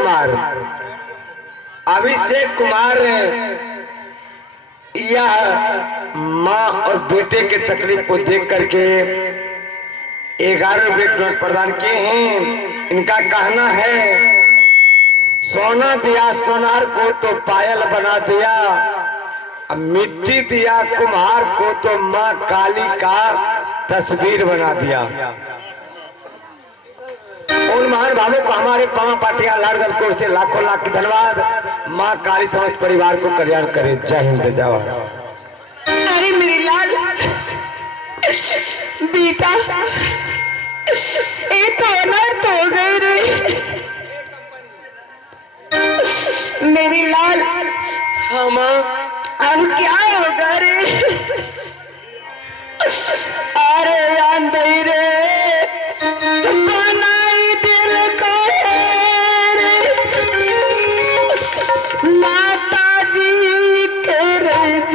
कुमार, अभिषेक कुमार यह माँ और बेटे के तकलीफ को देख करके 11 रुपए नोट प्रदान किए हैं। इनका कहना है, सोना दिया सोनार को तो पायल बना दिया, मिट्टी दिया कुम्हार को तो माँ काली का तस्वीर बना दिया। उन महान भावों को हमारे पांव पाटिया लाड़गल कोर से लाखों लाख की धन्यवाद। माँ काली समझ परिवार को कल्याण करे। जय हिंद जय भारत। अरे मेरे लाल बेटा, ये तो अनर्थ हो गए रे मेरी लाल। हाँ माँ, अब क्या होगा रे? अरे आंधी रे बनाई दिल को रे, माता जी के रज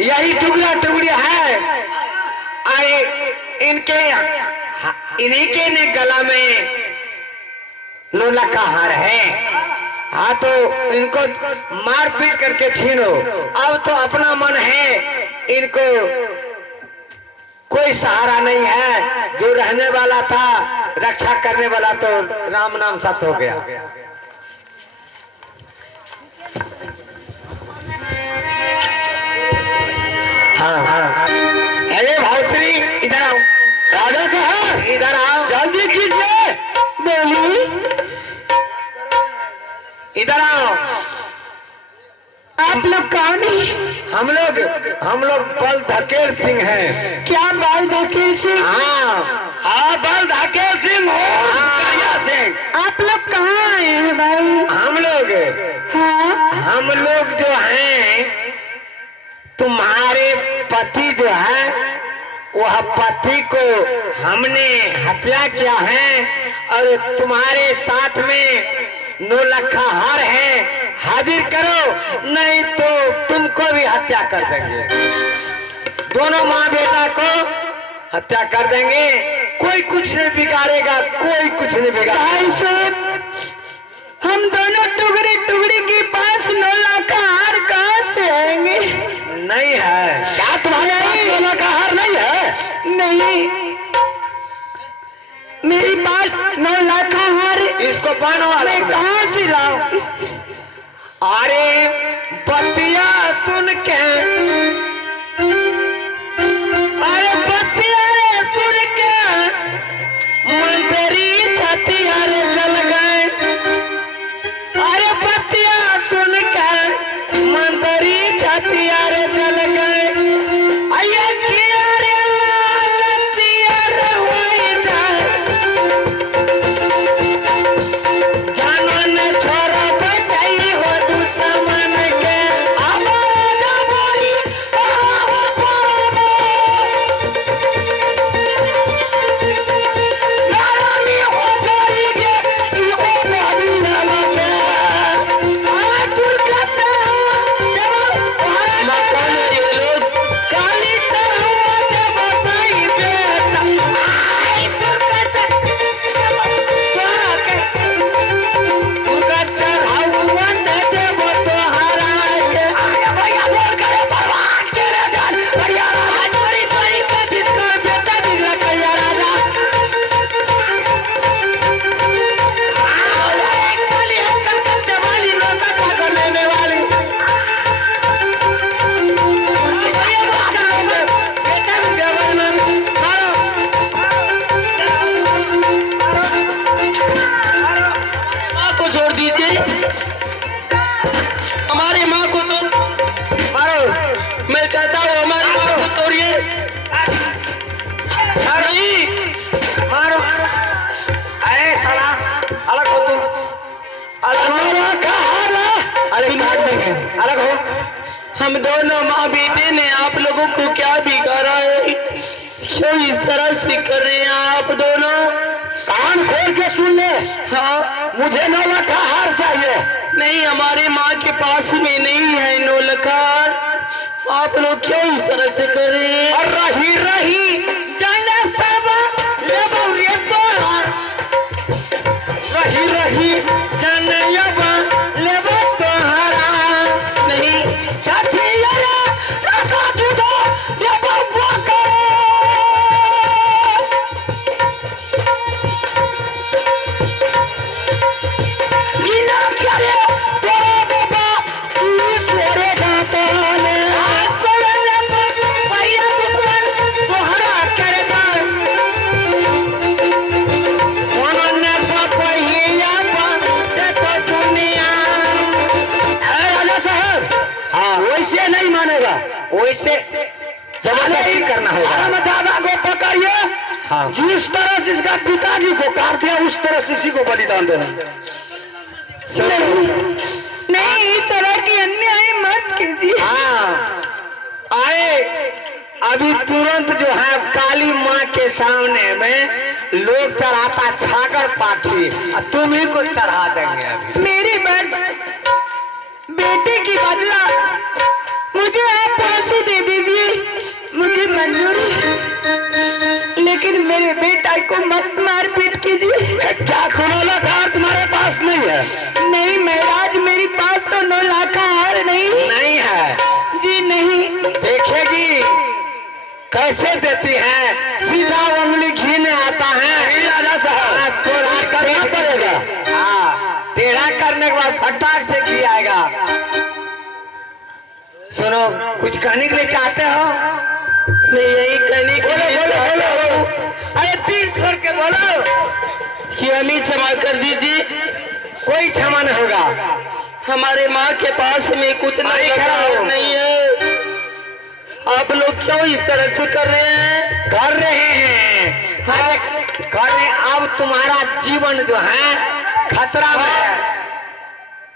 यही टुकड़ा टुकड़ी है। आए इनके इन्हीं के ने गला में लोला का हार है। हाँ तो इनको मार पीट करके छीनो। अब तो अपना मन है, इनको कोई सहारा नहीं है। जो रहने वाला था, रक्षा करने वाला तो राम नाम सत हो गया। हाँ, अरे भावश्री इधर आओ। राजा साहब इधर आओ, जल्दी कीजिए। बोली इधर आओ। आप लोग कौन है? हम लोग बल धकेल सिंह हैं। क्या बाल धकेल सिंह? हाँ हाँ, बल धकेल सिंह हो। हाँ सिंह। आप लोग कहाँ आए हैं भाई? हम लोग जो हैं, तुम्हारे पति जो है, वह पति को हमने हत्या किया है और तुम्हारे साथ में 9 लाख हार है। हाजिर करो, नहीं तो तुमको भी हत्या कर देंगे। दोनों माँ बेटा को हत्या कर देंगे। कोई कुछ नहीं बिगाड़ेगा, कोई कुछ नहीं बिगाड़ेगा। भाई साहब, हम दोनों टुकड़ी टुकड़ी के पास 9 लाख हार कहाँ से आएंगे? नहीं है क्या तुम्हारे पास 9 लाख हार नहीं है? नहीं, मेरे पास 9 लाख हार इसको बानो मैं कहाँ से लाऊं? अरे बतिया सुन के, अरे बतिया सुन के मंदिरी छतिया जल गए। अरे बतिया सुन के मंदिरी छतिया जल गए। अये किया रे लाल पियर होई जाए, जानन छोरा बताई हो दुश्मन के। आवाज बोली नहीं मारो। अरे साला अलग हो तुम, अलग हो। अरे काट देंगे, अलग हो। हम दोनों माँ बेटे ने आप लोगों को क्या बिगाड़ा है? क्यों इस तरह से कर रहे हैं आप दोनों? कान खोल के सुन ले। हाँ, मुझे 9 लाख हार चाहिए। नहीं, हमारे माँ के पास में नहीं है 9 लाख हार। आप लोग क्यों इस तरह से कर रहे हैं? और रही रही जाने सब ले बौरे तोहार, रही रही जाने अब ले तोहारा। नहीं, चाची यारा रखा दूधो ये बब्बा को। नीला क्या रे तोरा बाबा, तू तोरे दाता ने तोरे भैया दुश्मन तोहरा करे जान। कोने तो पहिया पर तो दुनिया। अरे राजा साहब, हाँ वैसे नहीं मानेगा, वैसे जबरदस्ती करना होगा। ज्यादा को पकड़िए। हाँ, जिस तरह से इसका पिताजी को काट दिया उस तरह से इसी को बलिदान देना। नहीं, इस तरह की अन्याय मत कीजिए। हाँ, आए अभी तुरंत जो है काली माँ के सामने में लोग चढ़ाता छागर पाठी, और तुम ही को चढ़ा देंगे अभी। मेरी बेटे की बदला मुझे आप फांसी दे दीजिए, मुझे मंजूर है, लेकिन मेरे बेटा को मत मार पीट कीजिए। क्या 9 लाख हार तुम्हारे पास नहीं है? नहीं महाराज, मेरे पास तो 9 लाख हार नहीं है जी, नहीं। देखेगी कैसे देती है, सीधा उंगली घी में आता है। राजा साहब टेढ़ा करना पड़ेगा। हाँ, टेढ़ा करने के बाद फटाक से घी आएगा। सुनो, कुछ कहने के लिए चाहते हो? मैं यही कहने के लिए चाहता हूँ, अरे दिल खोल के बोलो कि हमें क्षमा कर दीजिए। कोई क्षमा नहीं होगा। हमारे माँ के पास में कुछ नहीं खड़ा नहीं है। आप लोग क्यों इस तरह से कर रहे हैं? कर रहे हैं, अरे कर रहे। अब तुम्हारा जीवन जो है खतरा में है।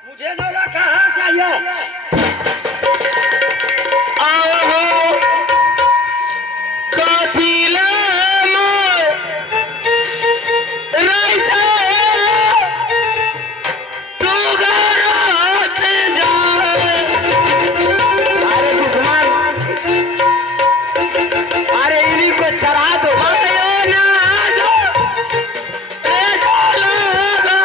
मुझे 9 लाख हार चाहिए। आओ कातिला में रैसा टुगरा के जाए। अरे दुश्मन, अरे इन्हीं को चढ़ा दो। आयो ना आजो, ऐसा लगा।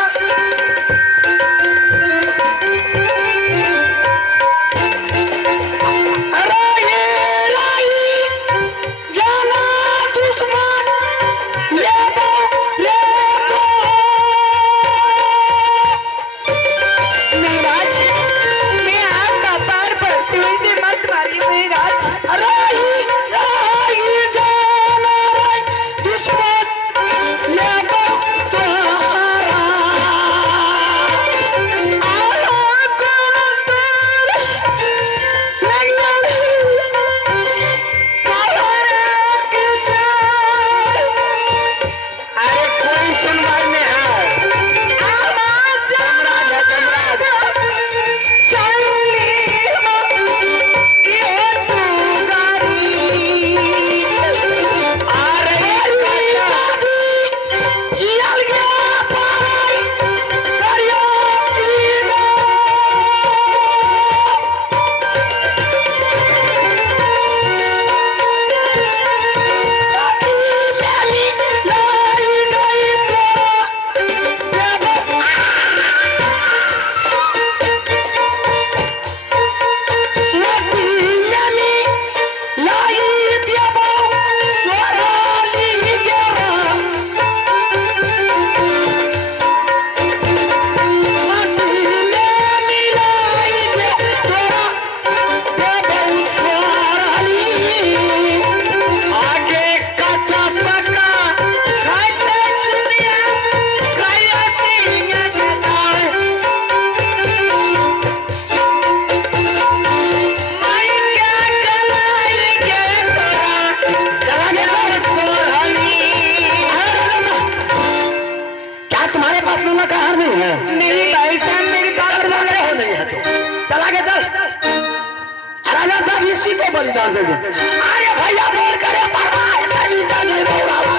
दे। अरे भैया बोल करे परवाह नहीं जाने बाबा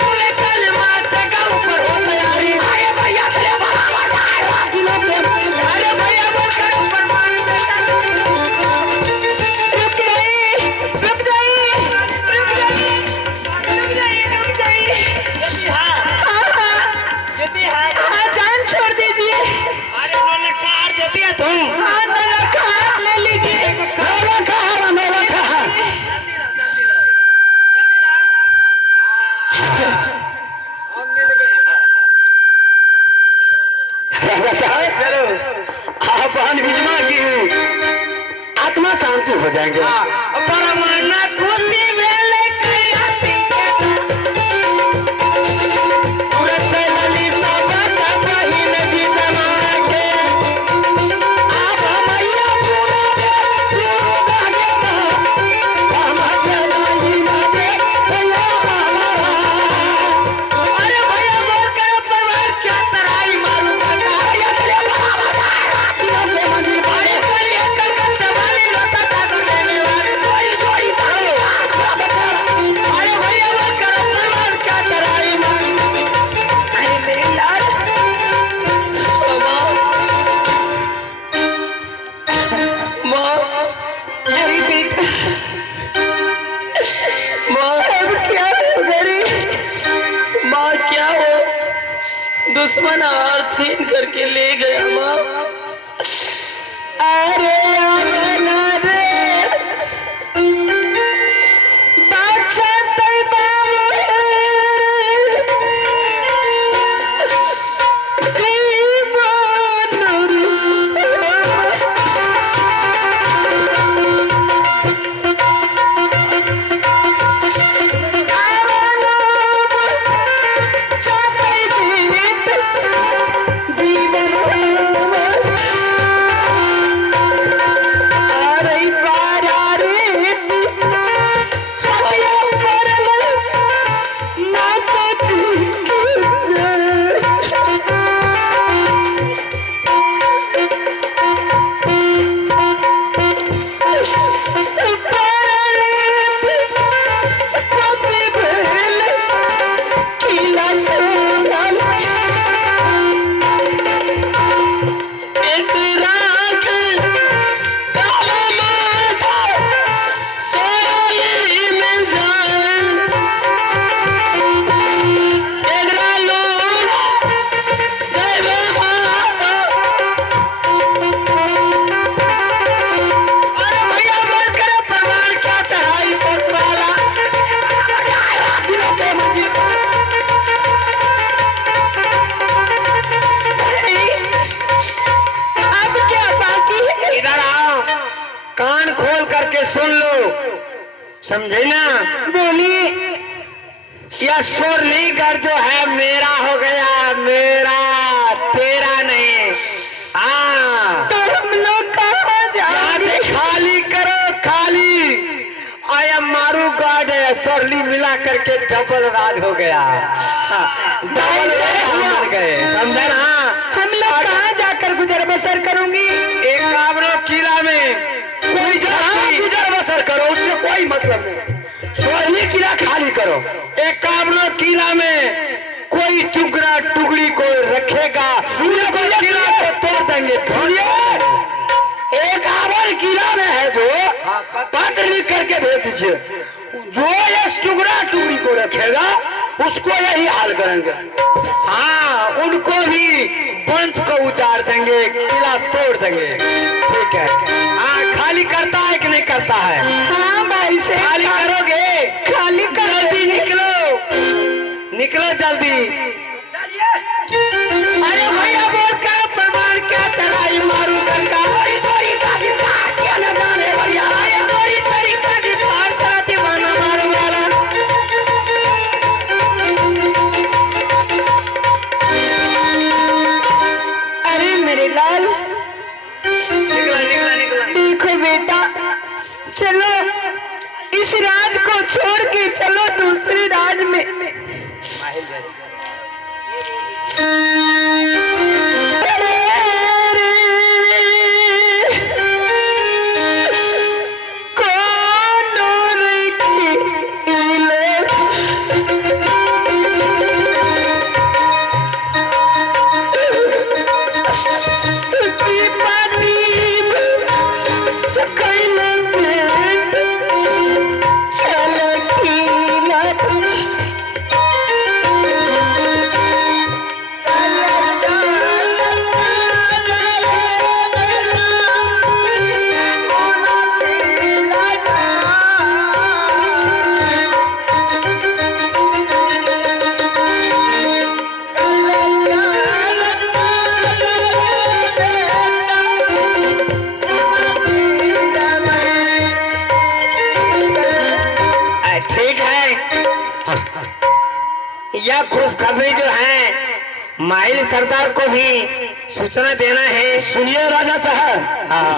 तूने कल माथे का ऊपर हो तैयारी। अरे भैया तेरे बराबर जाएगा दिलों पे। अरे भैया बोल करे ऊपर मार देता। रुक जाइए, रुक जाइए, रुक जाइए, रुक जाइए, रुक जाइए। हाँ हाँ हाँ, जान छोड़ दीजिए। अरे नौलखा हार देती है तुम। हाँ, नौलखा हार ले लीजिए। नौलखा हार, नौलखा हार। राजा साहब चलो आप विजमा की आत्मा शांति हो जाएंगे। परमाना खुशी वेले कयाती तुरंत लली सबत बहिन विजमा के आप मैया पूरा दे पूरा दे हम चलाई ना दे भैया। अरे भैया बोल कर परिवार क्या तराई मालूम करता है या तेरे बराबर आएगा दिलों पे मंदिर भाई कली कर करते वाली लोटा ताकत देने वाली कोई कोई तारो। अरे भैया बोल कर परिवार क्या तराई मालूम। अरे मेरे लाल, माँ अरे बेटा, अब क्या होगा रे? माँ क्या हो दुश्मन हार छीन करके ले गया माँ। अरे आना रे, बादशाह तैयब जीवन समझे ना। बोलिए। यह सुरलीगढ़ जो है मेरा हो गया, मेरा तेरा नहीं। हाँ तो हम लोग कहाँ जाएंगे? खाली करो खाली। आया मारू गार्ड सरली मिला करके डबल राज हो गया। हाँ, डबल राज मिल गए, समझे ना। हम लोग कहाँ जाकर गुजर बसर करूंगी? एक काबरो किला में कोई गुजर बसर करो, उससे कोई मतलब नहीं। सोनी किला खाली करो। एक काबरो किला में कोई टुकड़ा टुकड़ी को रखेगा, उसको किला को तोड़ देंगे। एक आवर किला में है जो पत्र लिख करके भेज दीजिए, जो इस टुकड़ा टुकड़ी को रखेगा उसको यही हाल करेंगे। हाँ, उनको भी वंश को उजाड़ देंगे, किला तोड़ देंगे। ठीक है। हाँ, खाली करता है कि नहीं करता है? हाँ भाई से खाली करोगे? खाली कर जल्दी निकलो, निकलो जल्दी। अरे भैया बोल कर प्रमाण क्या तराई मारू करका भैया। अरे तोरी तरीका की फाड़ करा दीवाना मारू वाला। अरे मेरे लाल, निकला निकला निकला। देखो बेटा, चलो इस राज को छोड़ के चलो दूसरे राज में। कौन यह खुशखबरी जो है माहिल सरदार को भी सूचना देना है। सुनिए राजा साहब, हाँ,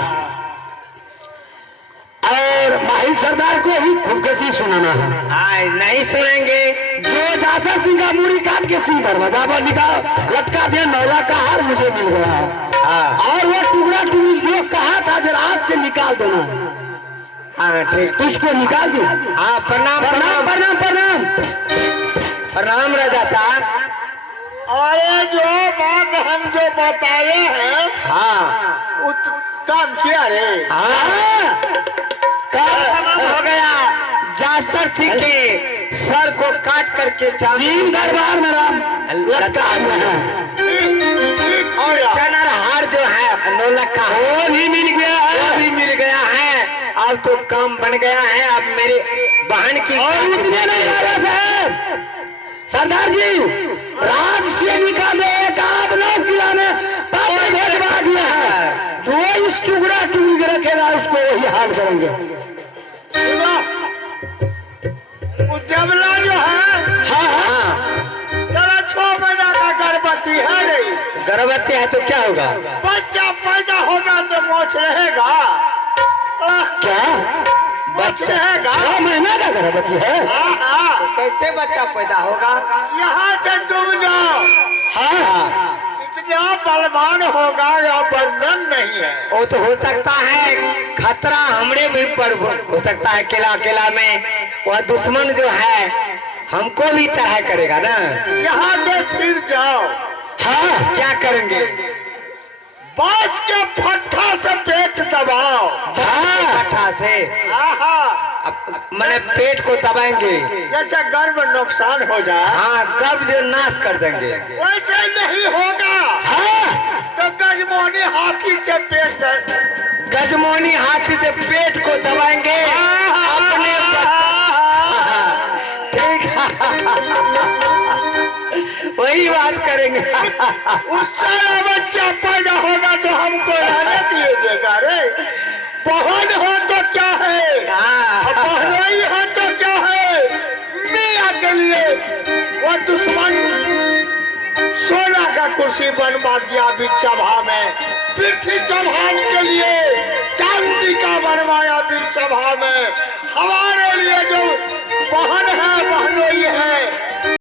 और माहिल सरदार को ही खुदकशी सुनाना है। हाँ, नहीं सुनेंगे। जो जासा सिंह का मूड़ी काट के सिंह दरवाजा पर लटका दिया, 9 लाख का हार मुझे मिल गया है। हाँ और वो टुकड़ा टुकड़ी जो कहा था जरा आज से निकाल देना है, हाँ ठीक। तुझको निकाल दिया। हाँ, प्रणाम प्रणाम प्रणाम प्रणाम प्रणाम। प्रणाम राजा साहब। अरे जो बात हम जो बताए हैं हाँ उस काम किया रे। हाँ, काम हो गया। जासर सिंह के सर को काट करके सिंह दरबार में राम लटका हुआ है। और चनर हार जो है 9 लाख का वो भी मिल गया वो है। भी मिल गया है। अब तो काम बन गया है। अब मेरी बहन की और उतने नहीं राजा साहब, सरदार जी राज से निकाल दे। एक आप 9 किला में पापड़ भेजवा दिया है। जो इस टुकड़ा टुकड़ी के रखेगा उसको वही हाल करेंगे। उद्यमला जो है हाँ हाँ, चला 6 महीना का गर्भवती है रे। गर्भवती है तो क्या होगा? बच्चा पैदा होगा तो मोच रहेगा। क्या मोच रहेगा। 6 महीना का गर्भवती है? हाँ हाँ, कैसे बच्चा पैदा होगा? यहाँ से तुम जाओ, हाँ, इतना बलवान होगा या वर्णन नहीं है। वो तो हो सकता है खतरा हमरे भी पर हो सकता है। किला किला में वह दुश्मन जो है हमको भी चढ़ाई करेगा ना। यहाँ से फिर जाओ, हाँ, क्या करेंगे? बांस के फट्टा से पेट दबाओ। हाँ, पट्टा से आहा, अब मैंने पेट को दबाएंगे। जैसे गर्भ नुकसान हो जाए हाँ, कब्ज नाश कर देंगे। वैसे नहीं होगा। हाँ, तो गजमोनी हाथी से पेट गजमोनी हाथी से पेट को दबाएंगे अपने ठीक वही बात करेंगे। उससे बच्चा पैदा होगा तो हमको रहने दिए देगा रे। बहन हो तो क्या है, हाँ, बहनोई हो तो क्या है। मियाँ के लिए वो दुश्मन सोना का कुर्सी बनवा दिया बीच सभा में। पृथ्वी चौहान के लिए चांदी का बनवाया बीच सभा में। हमारे लिए जो बहन है बहनोई है